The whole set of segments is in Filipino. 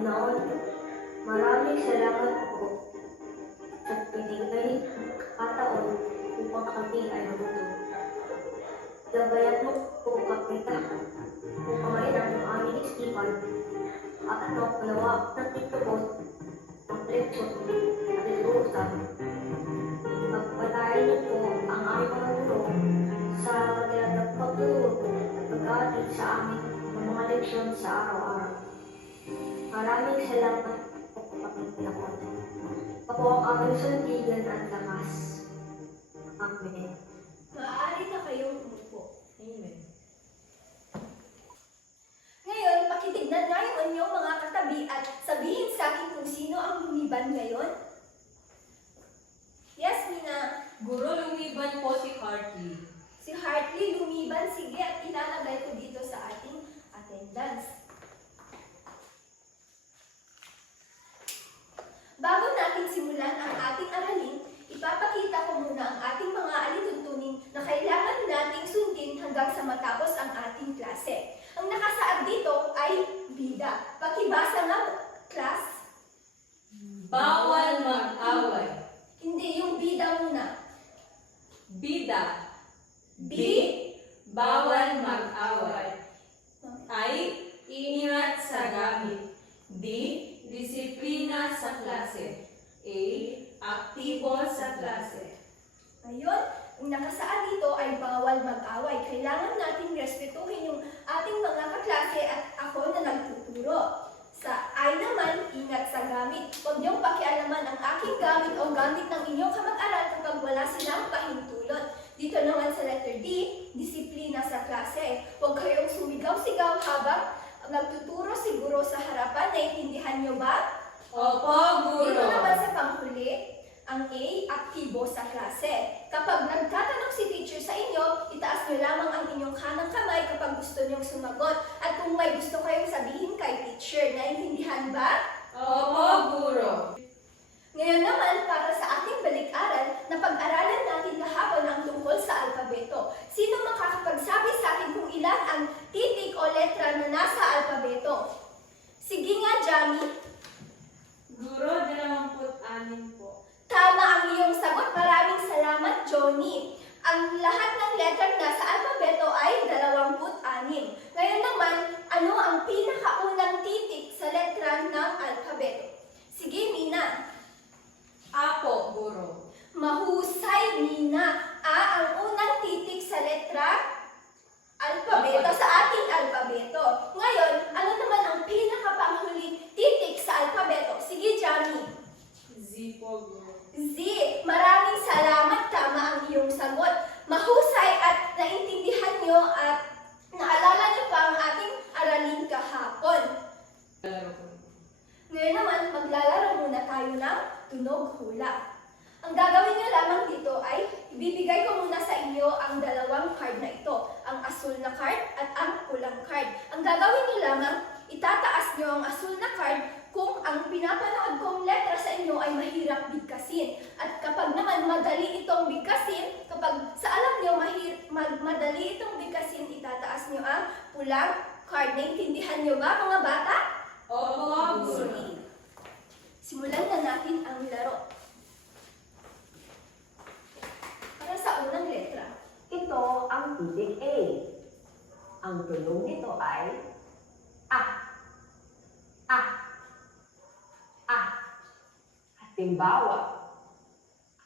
Noon, maraming salamat po sa binigay kataon upang kami ay mabuto. Gabayan mo po kapita upang ay ang aming isipan at nawa ng titubos ng leksyon at iluusan. Pagpatayin niyo po ang aming mga guro sa kanilang pagtuturo at pag-aaral sa amin ng mga leksyon sa araw-araw. Maraming salamat po Panginoon. Ako ang aming sandigan at lakas. Amen. Maaari na kayong umupo. Amen. Ngayon, pakitignan nga yung inyong mga katabi at sabihin sa akin kung sino ang lumiban ngayon. Yes, Mina. Guro, lumiban po si Hartley. Si Hartley lumiban. Sige, at ilalagay ko dito sa ating attendance. Bago natin simulan ang ating aralin, ipapakita ko muna ang ating mga alituntunin na kailangan nating sundin hanggang sa matapos ang ating klase. Ang nakasaad dito ay bida. Pakibasa nga, class. Bawal mag-away. Hindi, yung bida muna. Bida. B. Bawal mag-away. I. Ingat sa gamit. D. Disiplina sa klase. A. Aktibo sa klase. Ngayon, ang nakasaad dito ay bawal mag-away. Kailangan nating respetuhin yung ating mga kaklase at ako na nagtuturo. Sa I naman, ingat sa gamit. Huwag niyong pakialaman ang aking gamit o gamit ng inyong kamag-aral kapag wala silang pahintulot. Dito naman sa letter D, disiplina sa klase. Huwag kayong sumigaw-sigaw habang nagtuturo si guro sa harapan. Naiintindihan niyo ba? Opo, Dito guro. naman sa panghuli, ang A, aktibo sa klase. Kapag nagtatanong si teacher sa inyo, itaas niyo lamang ang inyong kanang kamay kapag gusto niyong sumagot. At kung may gusto kayong sabihin kay teacher, naiintindihan ba? Opo, guro. Ngayon naman, para sa ating balik-aral, napag-aralan natin kahapon ang tungkol sa alpabeto. Sino makakapagsabi sa akin kung ilan ang titik o letra na nasa alpabeto? Sige nga, Jamie. Guro, 26 po. Tama ang iyong sagot. Maraming salamat, Johnny. Ang lahat ng letter na sa alpabeto ay 26. Ngayon naman, ano ang pinakaunang titik sa letra ng alpabeto? Sige, Mina. Apo, guro. Mahusay, Mina. Ang unang titik sa letra alpabeto sa ating alpabeto. Ngayon, ano naman ang pinakapanghuling titik sa alpabeto? Sige, Johnny. Z po, guro. Z. Maraming salamat. Tama ang iyong sagot. Mahusay at naintindihan nyo at naalala nyo pa ang ating aralin kahapon. Ngayon naman, maglalaro muna tayo ng tunog hula. Ang gagawin nyo lamang dito ay ibibigay ko muna sa inyo ang dalawang card na ito. Ang asul na card at ang pulang card. Ang gagawin nyo lamang, itataas nyo ang asul na card kung ang pinapanood kong letra sa inyo ay mahirap bigkasin. At kapag naman madali itong bigkasin, kapag sa alam nyo madali itong bigkasin, itataas nyo ang pulang card. Naintindihan nyo ba, mga bata? Opo, guro. Sige. Simulan na natin ang laro. Para sa unang letra. Ito ang titik A. Ang tunog nito ay A. A. A. Halimbawa,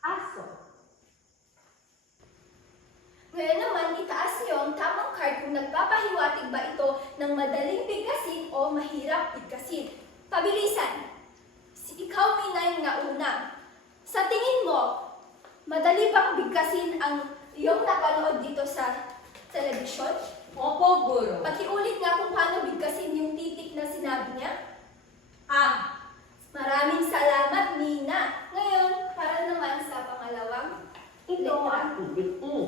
aso. Ngayon naman, itaas niyo ang tamang card kung nagpapahiwatig ba ito ng madaling bigkasin o mahirap bigkasin. Pabilisan! Ikaw, Mina, yung nauna. Sa tingin mo, madali bang bigkasin ang iyong napanood dito sa telebisyon? Opo, guro. Pakiulit nga kung paano bigkasin yung titik na sinabi niya. A. Maraming salamat, Mina. Ngayon, para naman sa pangalawang Ito letra. ang titik E.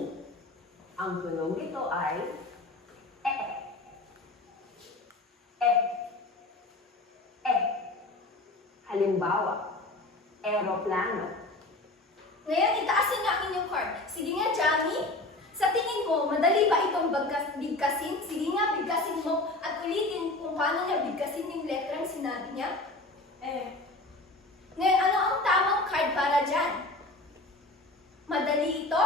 Ang tunog nito ay E. E. E. Halimbawa, eroplano. Ngayon, itaasin niyo ang inyong card. Sige nga, Jamie. Sa tingin mo, madali ba itong bigkasin? Sige nga, bigkasin mo at ulitin kung paano niya bigkasin yung letrang sinabi niya. Ngayon, ano ang tamang card para dyan? Madali ito?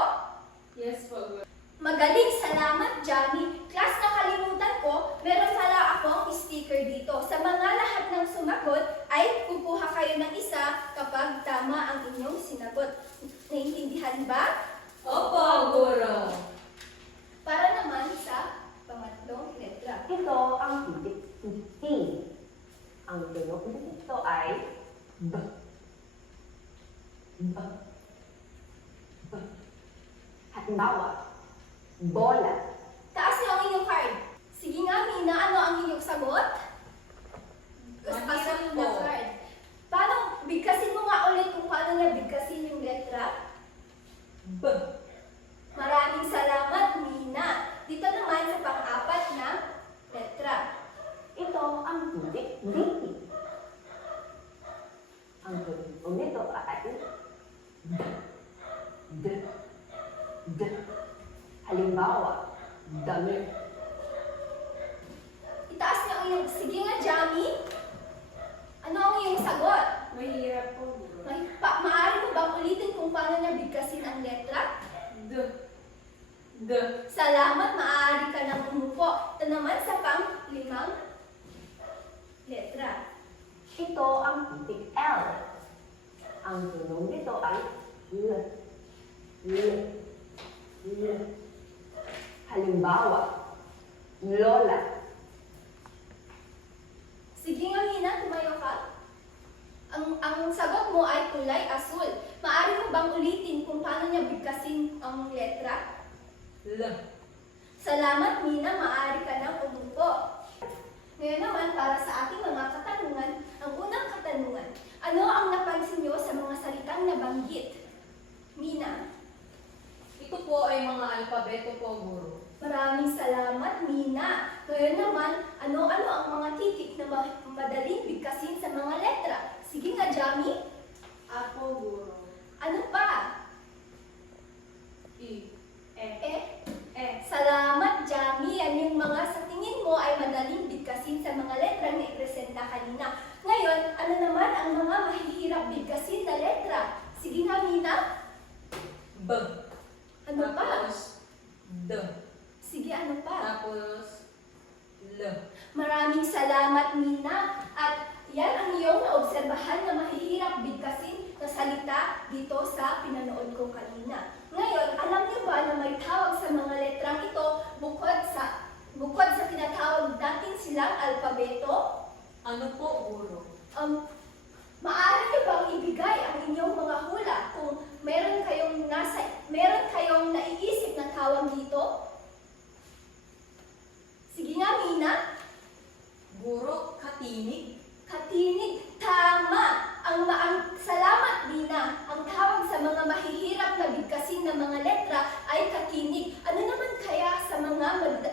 Yes po, Guro. Magaling, salamat, Johnny. Class, nakalimutan ko, meron pala akong sticker dito. Sa mga lahat ng sumagot, ay kukuha kayo ng isa kapag tama ang inyong sinagot. Naiintindihan ba? Opo, Guro. Para naman sa pangatlong letra. Ito ang titik T. Ang tunog nito ay B. B. B. Halimbawa, bola. Taas niyo ang inyong card. Sige nga, Mina, ano ang inyong sagot? Mahirap Asul po. na card. Paano, bigkasin mo nga ulit kung paano niya bigkasin yung letra? B. Maraming salamat, Mina. Dito naman sa pang-apat na letra. Ito ang titik D. Ang tunog nito ay D. D. Halimbawa, damit. Itaas niyo ang iyong, sige nga, Jami. Ano ang iyong sagot? Mahirap po, Guro. Maaari mo bang ulitin kung paano niya bigkasin ang letra? D. D. Salamat, maaari ka nang umupo. Ito naman sa pang-limang letra. Ito ang titik L. Ang tunog nito ay L. L. L. Halimbawa, lola. Sige nga, Mina, tumayo ka. Ang sagot mo ay kulay asul. Maaari mo bang ulitin kung paano niya bigkasin ang letra? L. Salamat, Mina, maaari ka nang umupo. Ngayon naman, para sa ating mga katanungan, ang unang katanungan, ano ang napansin niyo sa mga salitang nabanggit? Mina, Ito po ay mga alpabeto po, Guro. maraming salamat, Mina. Ngayon naman, ano-ano ang mga titik na madaling bigkasin sa mga letra? Sige nga, Jami. Apo, Guro. Ano pa? I. Salamat, Jami. Yan yung mga sa tingin mo ay madaling bigkasin sa mga letra na ipresenta kanina. Ngayon, ano naman ang mga mahihirap bigkasin na letra? Sige nga, Mina. B. Ano pa? Tapos, D. Sige, ano pa? Tapos, L. Maraming salamat, Mina. At yan ang iyong naobserbahan na mahihirap bigkasin na salita dito sa pinanood ko kanina. Ngayon, alam niyo ba na may tawag sa mga letrang ito bukod sa tinatawag natin silang alpabeto? Ano po, Guro? Maaari niyo bang ibigay ang inyong mga hula kung meron kayong naiisip na tawag dito? Sige nga, Mina. Guro, katinig. Katinig, tama! Salamat, Mina. Ang tawag sa mga mahihirap na bigkasin na mga letra ay katinig. Ano naman kaya sa mga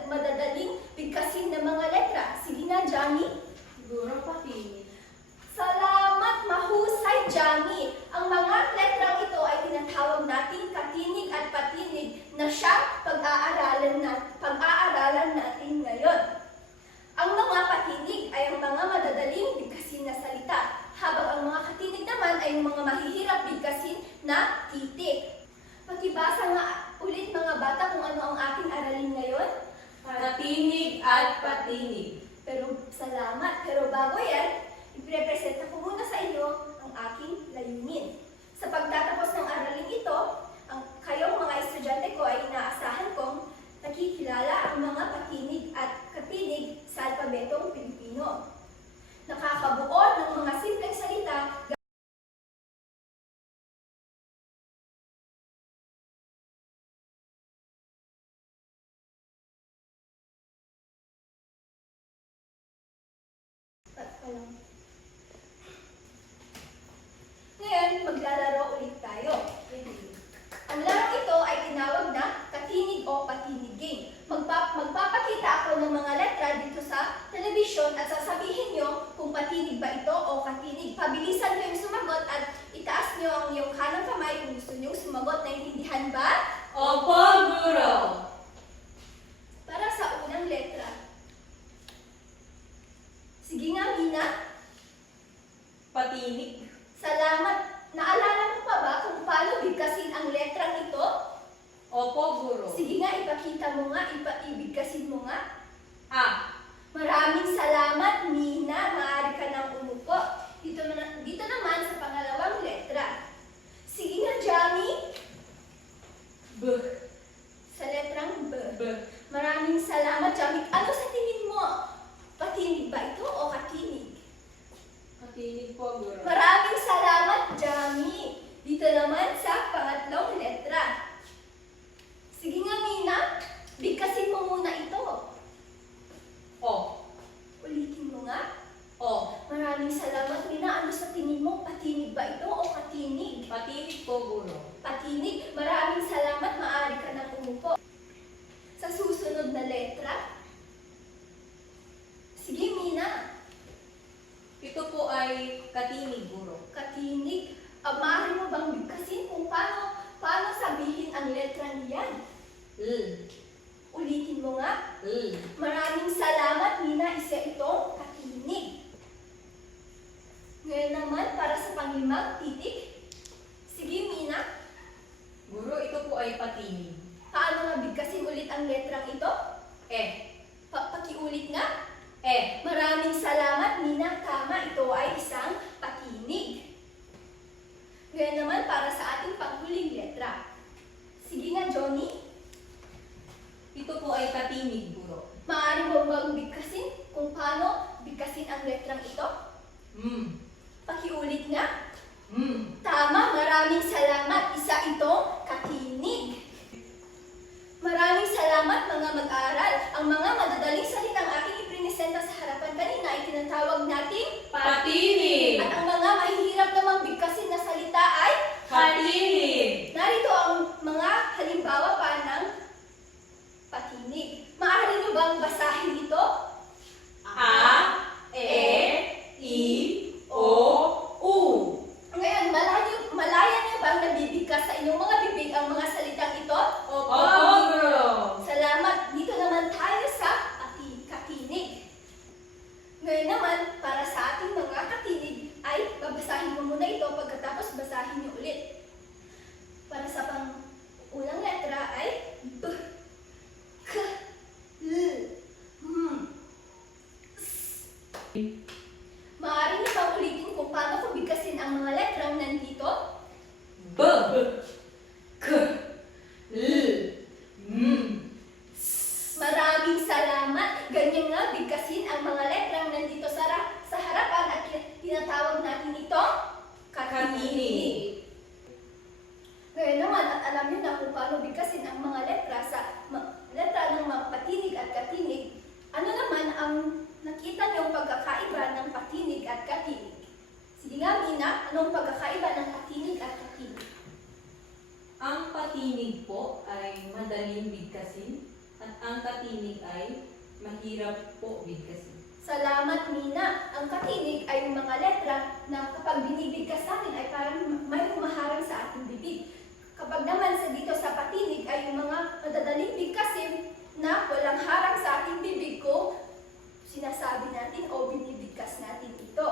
madadaling bigkasin na mga letra? Sige nga, Johnny. Guro, patinig. Salamat, mahusay, Johnny. Ang mga letrang ito ay tinatawag natin katinig at patinig na siyang pag-aaralan natin ngayon. Ang mga patinig ay ang mga madadaling bigkasin na salita, habang ang mga katinig naman ay mga mahihirap bigkasin na titik. Pakibasa nga ulit mga bata kung ano ang ating aralin ngayon. Katinig at patinig. Pero salamat. Pero bago yan, iprepresenta ko muna sa inyo ang aking layunin. Sa pagtatapos ng aralin ito, kayong mga estudyante ko ay inaasahan kong nakikilala ang mga patinig at katinig sa alpabetong Pilipino. Nakakabuo ng mga simpleng salita Ngayon, maglalaro ulit tayo. Ang larong ito ay tinawag na katinig o patinig game. Magpapakita ako ng mga letra dito sa telebisyon at sasabihin nyo kung patinig ba ito o katinig. Pabilisan nyo yung sumagot at itaas nyo ang iyong kanang kamay kung gusto nyo sumagot. Naintindihan ba? Opo, Guro. patinig. Salamat. Naalala mo pa ba kung paano bigkasin ang letrang ito? Opo, guro. Sige nga, ipakita mo nga, ibigkasin mo nga. A. Maraming salamat, Nina. Maaari ka nang umupo. Dito naman sa pangalawang letra. Sige nga, Johnny. B. Sa letrang B. B. Maraming salamat, Johnny. Ano sa tingin mo? Patinig ba ito o katinig? Patinig po, guro. Maraming salamat, Johnny. Dito naman sa pangatlong letra. Sige nga, Nina. Bigkasin mo muna ito. O. Ulitin mo nga. O. Maraming salamat, Nina. Ano sa tingin mo? Patinig ba ito o katinig? Patinig po, guro. Patinig. Maraming salamat. Maaari ka nang umupo. Sa susunod na letra. Sige, Mina. Ito po ay katinig, guro. Katinig. Maaari mo bang bigkasin kung paano sabihin ang letrang yan? L. Ulitin mo nga. L. Maraming salamat, Nina. Isa itong katinig. Ngayon naman, para sa panglimang titik. Sige, Mina. Guro, ito po ay patinig. Paano nga bigkasin ulit ang letrang ito? E. Pakiulit nga. E. Maraming salamat, Nina. Tama, ito ay isang patinig. Ngayon naman, para sa ating panghuling letra. Sige nga, Johnny. Ito po ay katinig, guro. Maaari mo bang bigkasin kung paano bigkasin ang letrang ito? M. Pakiulit nga. M. Tama, maraming salamat. Isa itong katinig. Maraming salamat mga mag-aral. Ang mga madadaling salitang aking iprinisenta sa harapan kanina ay tinatawag nating Patinig. at ang mga mahihirap namang bigkasin na salita ay Patinig. narito ang mga halimbawa pa ng patinig. Maaari niyo bang basahin ito? A. E. I. O. U. Ngayon, malaya niyo bang nabibigkas sa inyong mga bibig ang mga salitang ito? Opo, guro. Salamat. Dito naman tayo sa katinig. Ngayon naman, para sa ating mga katinig, ay babasahin mo muna ito pagkatapos basahin niyo ulit. Para sa unang letra ay B, K, L, M, S. Maaari niyo bang ulitin kung paano ko bigkasin ang mga letrang nandito? B. K. L. M. Maraming salamat. Ganyan nga bigkasin ang mga letrang nandito sa harapan at tinatawag natin itong katinig. Ngayon naman, at alam niyo na kung paano bigkasin ang mga letra letra ng mga patinig at katinig. Ano naman ang nakita niyong pagkakaiba ng patinig at katinig? Sige nga, Mina, anong pagkakaiba ng patinig at katinig? Ang patinig po ay madaling bigkasin at ang katinig ay mahirap po bigkasin. Salamat, Mina. Ang katinig ay mga letra na kapag binibigkas natin ay parang may humaharang sa ating bibig. Kapag naman dito sa patinig ay yung mga madadaling bigkasin na walang harang sa ating bibig kung sinasabi natin o binibigkas natin ito.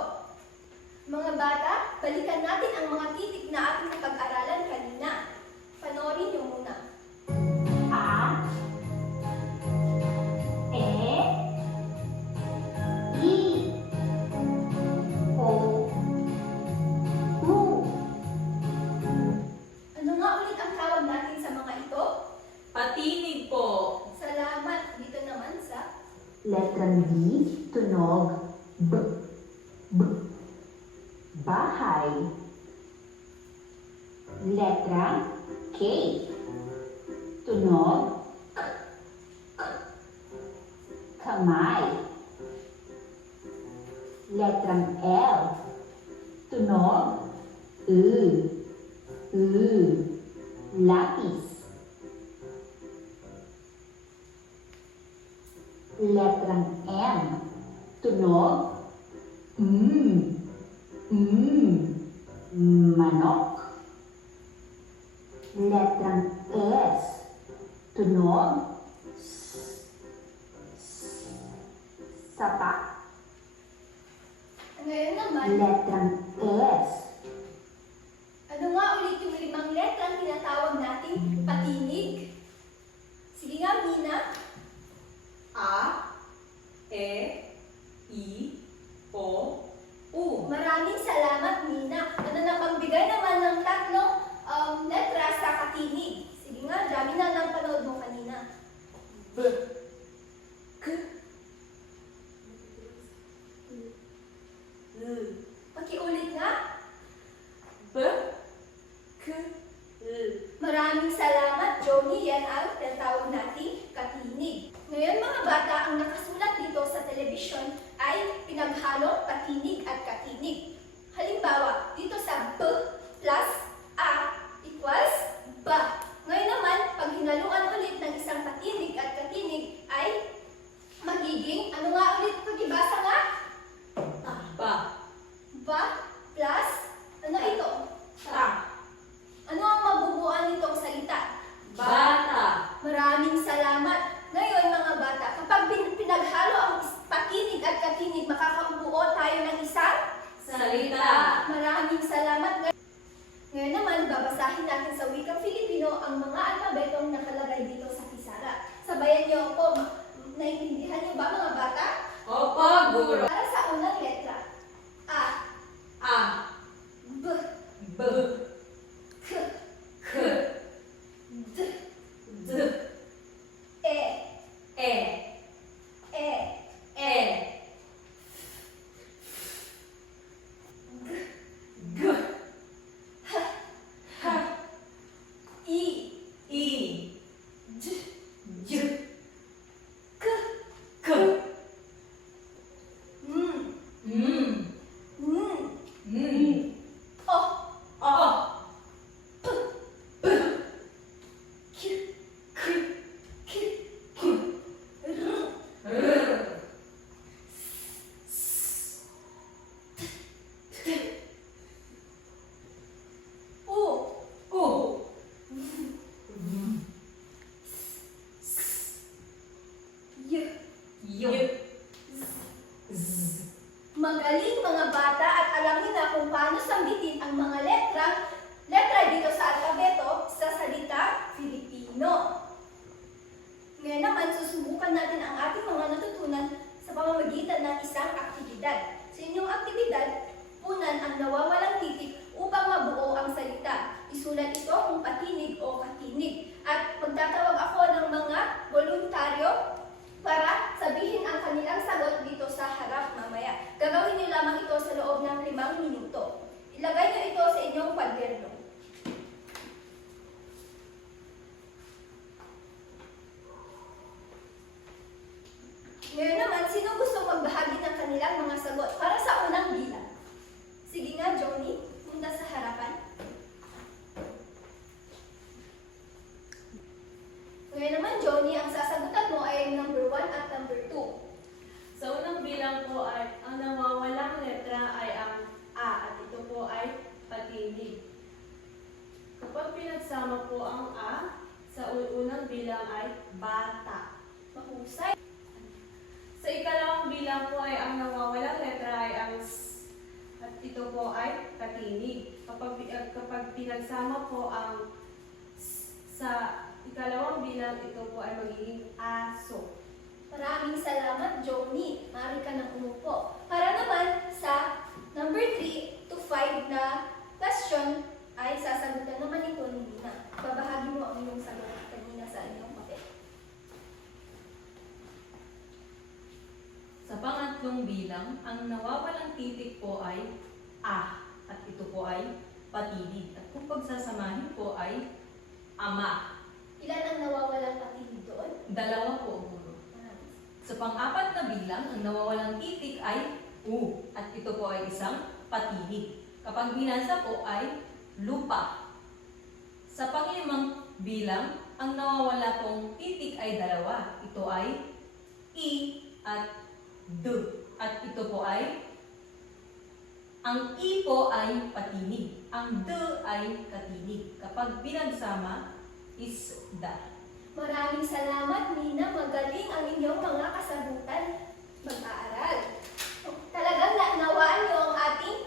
Mga bata, balikan natin ang mga titik na ating napag-aralan kanina. Panoorin niyo muna. A, E, I, O, U. Ano nga ulit ang tawag natin sa mga ito? Patinig po. Salamat. Dito naman sa Letrang B, tunog B, B. Bahay. Letrang K, tunog K, K. Kamay. Letrang L, tunog Lapis. Letrang M, tunog manok. Letrang S, tunog sapa. ngayon naman, naman. letrang S. Ano nga ulit yung 5 letrang tinatawag nating patinig? Sige nga, Mina. A, E, I, O, U. Maraming salamat, Mina. Ano na pagbigay naman ng 3 letra sa katinig? Sige nga, dami na lang panood mo kanina. B, K, L, Pakiulit nga. B, K, L. Maraming salamat, Johnny. Yan ang tinatawag nating katinig. Ngayon, mga bata, ang nakasulat dito sa telebisyon ay pinaghalong patinig at katinig. Halimbawa, dito sa B plus A equals ba. Ngayon naman, pag hinaluan ulit ng isang patinig at katinig ay magiging, ano nga ulit pag-ibasa nga? Ba, Ba plus, ano ito? ta, Ano ang mabubuan nitong salita? bata, Maraming salamat. Ngayon mga bata, kapag pinaghalo ang patinig at katinig, makakabuo tayo ng isang salita. Maraming salamat. Ngayon naman, babasahin natin sa wikang Filipino ang mga alpabetong nakalagay dito sa pisara. Sabayan niyo ako. Naiintindihan niyo ba mga bata? Opo, guro. Para sa unang letra, A, A, B, B, K, K, D, D, E, E, E, E, G, H, H, I, I, J, J, K, K, M, M, N, N, O, O, P, P, Q, K, K, K, R, R, U, U, Y. Y, Z, Magaling mga bata at alam niyo na kung paano sambitin ang mga letra dito sa alfabeto sa salita Filipino. Ngayon naman, susubukan natin ang ating mga natutunan sa pamamagitan ng isang aktibidad. Sa inyong aktibidad, punan ang nawawalang titik upang mabuo ang salita. Isulat ito kung patinig o katinig. At magtatawag ako ng mga voluntaryo para sabihin ang kanilang sagot dito sa harap mamaya. Gagawin niyo lamang ito sa loob ng 5 minuto. Ilagay niyo ito sa inyong kwaderno. Ngayon naman, sino gusto magbahagi ng kanilang mga sagot para sa unang bilang? Sige nga, Johnny, punta sa harapan. Ngayon naman, Johnny, ang sasagutan mo ay number 1 at number 2. Sa unang bilang po ay ang nawawalang letra ay ang A at ito po ay patinig. Kapag pinagsama po ang A, sa unang bilang ay bata. Mahusay. Sa ikalawang bilang po ay ang nawawalang letra ay ang S at ito po ay patinig. Kapag pinagsama po ang S sa ikalawang bilang, ito po ay magiging aso. Maraming salamat, Johnny. Maaari ka nang umupo. Para naman sa number 3 to 5 na question ay sasagutan naman ito ni Nina. Babahagi mo ang iyong sagot kanina sa inyong papel. Sa pangatlong bilang, ang nawawalang titik po ay A at ito po ay patinig. At kung pagsasamahin po ay ama. Ilan ang nawawalang patinig doon? 2 po, guro. Sa pang-apat na bilang, ang nawawalang titik ay U at ito po ay isang patinig. Kapag binasa po ay lupa. Sa pang-5 bilang, ang nawawala pong titik ay 2. Ito ay I at D. At ito po ay, ang I po ay patinig. Ang D ay katinig. Kapag pinagsama is da. Maraming salamat, Nina. Magaling ang inyong mga kasagutan mag-aaral. Talagang naunawaan niyo ang ating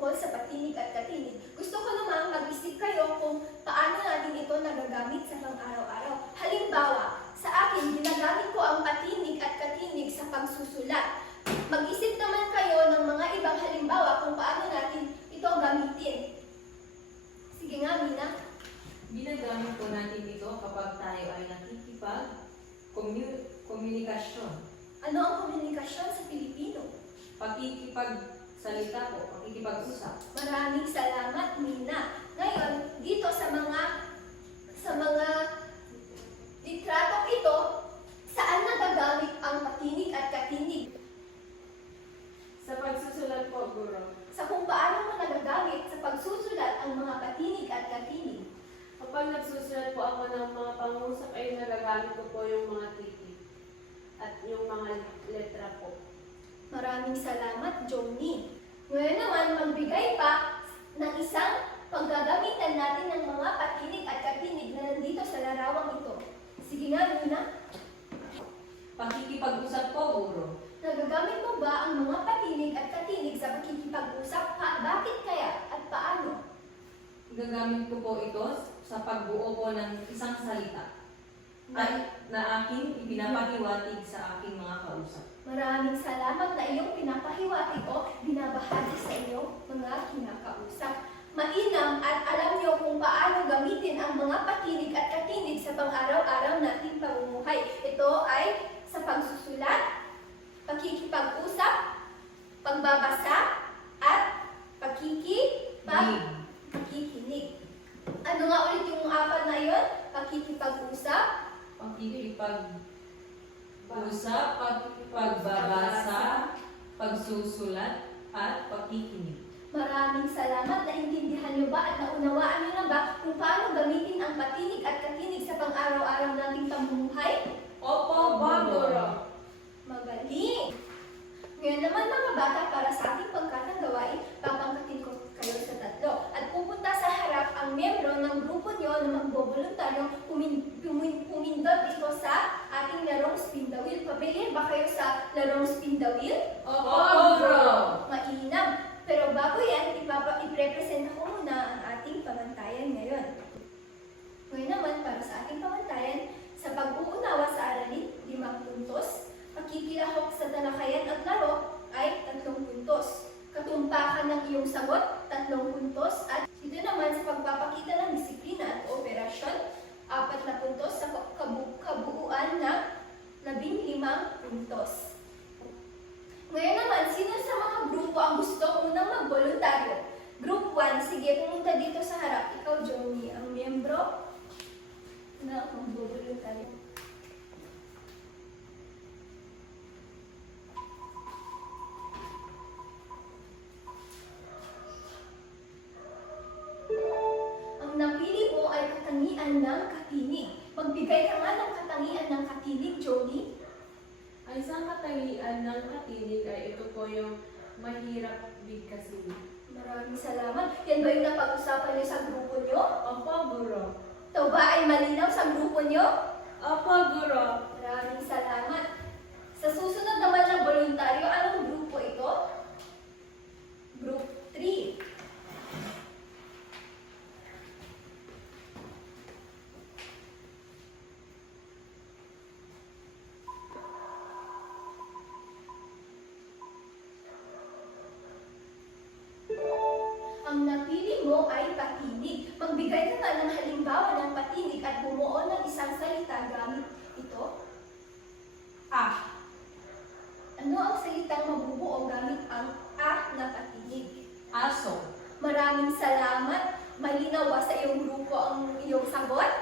tungkol sa patinig at katinig. Gusto ko namang mag-isip kayo kung paano natin ito nagagamit sa pang-araw-araw. Halimbawa, sa akin, ginagamit ko ang patinig at katinig sa pagsusulat. Mag-isip naman kayo ng mga ibang halimbawa kung paano natin ito gamitin. Sige nga, Mina. Ginagamit po natin ito kapag tayo ay nakikipag-komunikasyon. Ano ang komunikasyon sa Pilipino? Pakikipagsalita po, pakikipag-usap. Maraming salamat, Mina. Ngayon, dito sa mga litratong ito, saan nagagamit ang patinig at katinig? Sa pagsusulat po, Guro. Sa kung paano mo nagagamit sa pagsusulat ang mga patinig at katinig? Kapag nagsusulat po ako ng mga pangusap ay nagagamit ko po yung mga titik at yung mga letra po. Maraming salamat, Joni. Ngayon naman, magbigay pa ng isang paggagamitan natin ng mga patinig at katinig na nandito sa larawang ito. Sige nga, Luna. Pakikipag-usap po, Guro. Nagagamit mo ba ang mga patinig at katinig sa pakikipag-usap? Bakit kaya at paano? Gagamit ko po ito sa pagbuo po ng isang salita na aking ipinapahiwatig sa aking mga kausap. Maraming salamat na iyong pinapahiwatig o binabahagi sa iyong mga kinakausap. Mainam at alam niyo kung paano gamitin ang mga patinig at katinig sa pang-araw-araw nating pamumuhay. Ito ay sa pagsusulat, pakikipag-usap, pagbabasa, at pakikinig. Ano nga ulit yung apat na yun? Pakikipag-usap, Pakikipag-usap, pagbabasa, pagsusulat, at pakikinig. maraming salamat. Naintindihan niyo ba at naunawaan niyo na ba kung paano gamitin ang patinig at katinig sa pang-araw-araw nating pamumuhay? Opo, Guro. Magaling! Ngayon naman mga bata, para sa ating pangkatang gawain, papangkatin ko kayo sa tatlo. At pupunta sa harap ang miyembro ng grupo nyo na magboboluntaryong pumindot ito sa ating larong spin the wheel. Pabili ba kayo sa larong spin the wheel? Opo, Guro. Mainam! Pero bago yan, iprepresenta ko muna ang ating pamantayan ngayon. Ngayon naman, para sa ating pamantayan, sa pag-uunawa sa aralin, 5 puntos. Pakikilahok sa talakayan at laro ay 3 puntos. Katumpakan ng iyong sagot, 3 puntos. At dito naman sa pagpapakita ng disiplina at kooperasyon, 4 na puntos sa kabuuan ng 15 puntos. Ngayon naman, sino sa mga grupo ang gusto unang magboluntaryo? Group 1, sige, pumunta dito sa harap. Ikaw, Johnny, ang miyembro na magboboluntaryo. Ang napili mo ay katangian ng katinig. Magbigay ka nga ng katangian ng katinig, Johnny. Ang isang katangian ng katinig ay ito po yung mahirap bigkasin. Maraming salamat. Yan ba yung napag-usapan niyo sa grupo niyo? Opo, Guro. Ito ba ay malinaw sa grupo niyo? Opo, Guro. Maraming salamat. Sa susunod naman ng voluntaryo, anong grupo ito? Group 3. Ang napili mo ay patinig. Magbigay ka nga ng halimbawa ng patinig at bumuo ng isang salita gamit ito. A. Ano ang salitang mabubuo gamit ang A na patinig? Aso. Maraming salamat. Malinaw ba sa iyong grupo ang iyong sagot?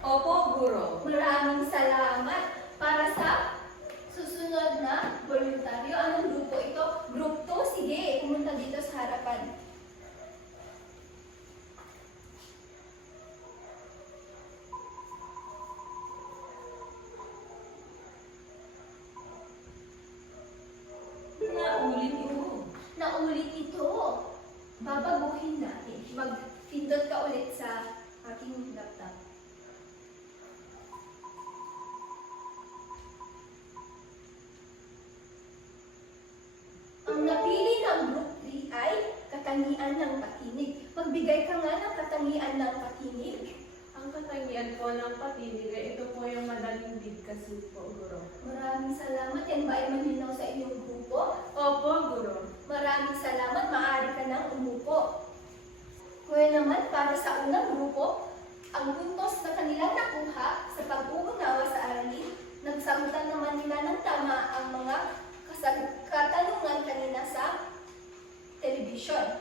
Opo, Guro. Maraming salamat. Para sa susunod na voluntaryo, anong grupo ito? Group 2, sige, pumunta dito sa harapan. Naulit ito. Naulit ito. Babaguhin natin. Mag-pindot ka ulit sa aking laptop. Ang napili ng group 3 ay katangian ng patinig. Magbigay ka nga ng katangian ng patinig. Ang katangian po ng patinig ay ito po yung madaling bigkasin po, Guro. Maraming salamat. Yan ba ay malinaw sa iyong grupo? Opo, Guro. Maraming salamat. Maaari ka nang umupo. Ngayon naman, para sa unang grupo, ang puntos na kanilang nakuha sa pag-uunawa sa aralin, nagsagutan naman nila ng tama ang mga katanungan kanina sa television.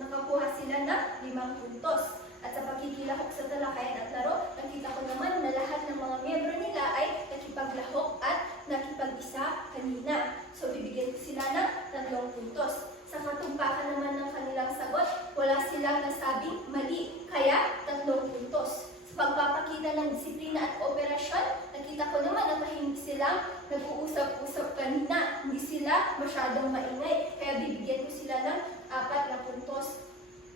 Nakakuha sila ng 5 puntos. At sa pagkikilahok sa talakayan at laro, nakita ko naman na lahat ng mga miyembro nila ay nakipaglahok at nakipag-isa kanina. So, bibigyan ko sila ng 3 puntos. Sa katumpakan naman ng kanilang sagot, wala silang nasabing mali, kaya 3 puntos. Sa pagpapakita ng disiplina at operasyon, nakita ko naman na tahimik silang nag-uusap-usap kanina. Hindi sila masyadong maingay, kaya bibigyan ko sila ng 4 na puntos.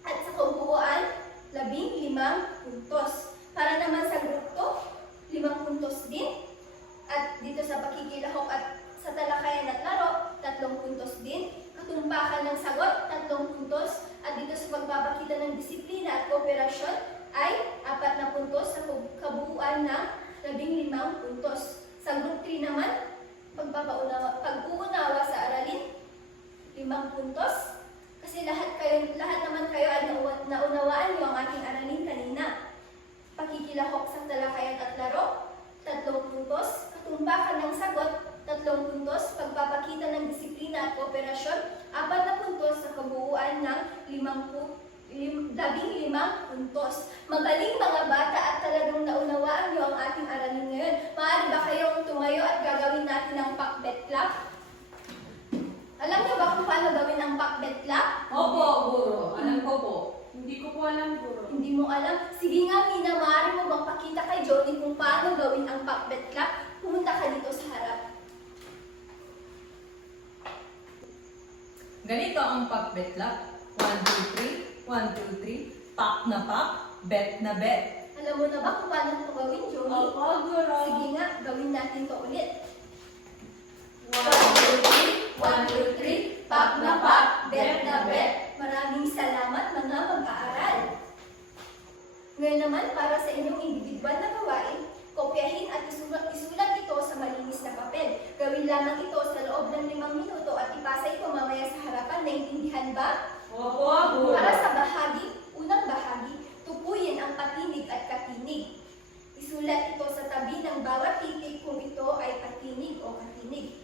At sa kabuuan, 15 puntos. Para naman sa grupo, 5 puntos din. At dito sa pakikilahok at sa talakayan at laro, 3 puntos din. Katumpakan ng sagot, 3 puntos. At dito sa pagpapakita ng disiplina at kooperasyon ay 4 na puntos sa kabuuan ng 15 puntos. Sa group 3 naman, pag-uunawa sa aralin, 5 puntos. Kasi lahat naman kayo ay naunawaan niyo ang ating aralin kanina. Pakikilahok sa talakayan at laro, 3 puntos. Katumbakan ng sagot, 3 puntos. Pagpapakita ng disiplina at kooperasyon, 4 na puntos sa kabuuan ng 15 puntos. Magaling mga bata at talagang naunawaan niyo ang ating aralin ngayon. Maaari ba kayong tumayo at gagawin natin ang pakbet clap? Alam niyo ba kung paano gawin ang pakbet clap? Opo, Guro. Alam ko po. Hindi ko po alam, Guro. Hindi mo alam? Sige nga, Mina, maaari mo bang pakita kay Johnny kung paano gawin ang pakbet clap? Pumunta ka dito sa harap. Ganito ang pakbet clap. 1, 2, 3. 1, 2, 3. Pak na pak. Bet na bet. Alam mo na ba kung paano ito gawin, Johnny? Opo, Guro. Sige nga, gawin natin to ulit. 1, 2, 3. 1, 2, 3, pak na pak, bet na bet. Maraming salamat mga mag-aaral. Ngayon naman, para sa inyong individual na gawain, kopyahin at isulat ito sa malinis na papel. Gawin lamang ito sa loob ng 5 minuto at ipasa ito mamaya sa harapan. Naintindihan ba? Opo, Guro. Para sa unang bahagi, tukuyin ang patinig at katinig. Isulat ito sa tabi ng bawat titik kung ito ay patinig o katinig.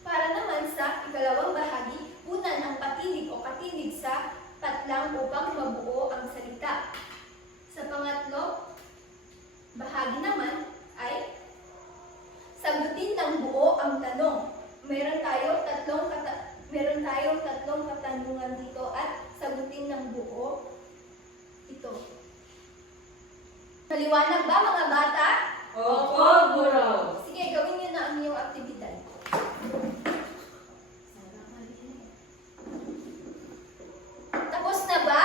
Para naman sa ikalawang bahagi, punan ang patinig o katinig sa patlang upang mabuo ang salita. Sa pangatlo, bahagi naman ay sagutin ng buo ang tanong. Meron tayong tatlong katanungan dito at sagutin ng buo ito. Maliwanag ba mga bata? Opo, Guro. Sige, gawin niyo na ang inyong aktibidad. Tapos na ba?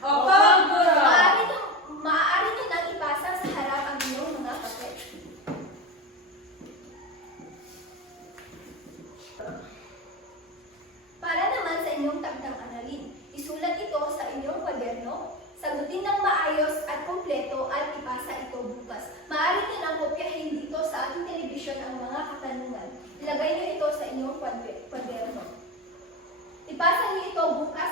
Opo, Guro. Maaari niyo nang ipasa sa harap ang inyong mga papel. Para naman sa inyong takdang aralin, isulat ito sa inyong kwaderno, sagutin ng maayos at kompleto at ipasa ito bukas. Maaari niyo nang kopyahin dito sa ating telebisyon ang mga katanungan. Ilagay niyo ito sa inyong kwaderno. Ipasa niyo ito bukas